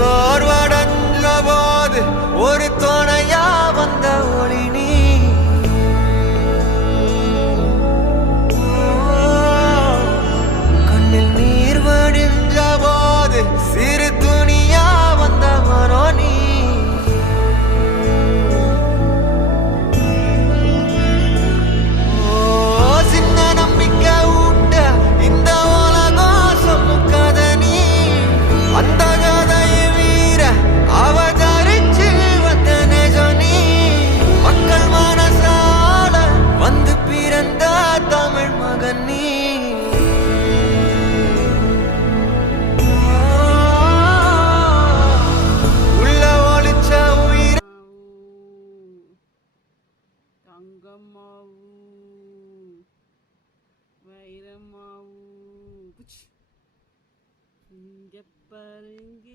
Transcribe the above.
சோர்வடைஞ்ச போது ஒரு துணையா வந்த ஒளி நீ. கண்ணில் நீர் வடிஞ்ச போது சிறு துணியா வந்தவனோ நீ. சின்ன நம்பிக்கை ஊட்ட இந்த உலகம் சொல்லும் கதை நீ. அந்த கதையை வீர அவதரிச்சு வந்த நிஜம் நீ. மக்கள் மனசால வந்து பிறந்த தமிழ் மகன் நீ. உள்ள ஒளிச்ச உயிர் தங்கம்மாவு வைரமாவு இங்க பாருங்க.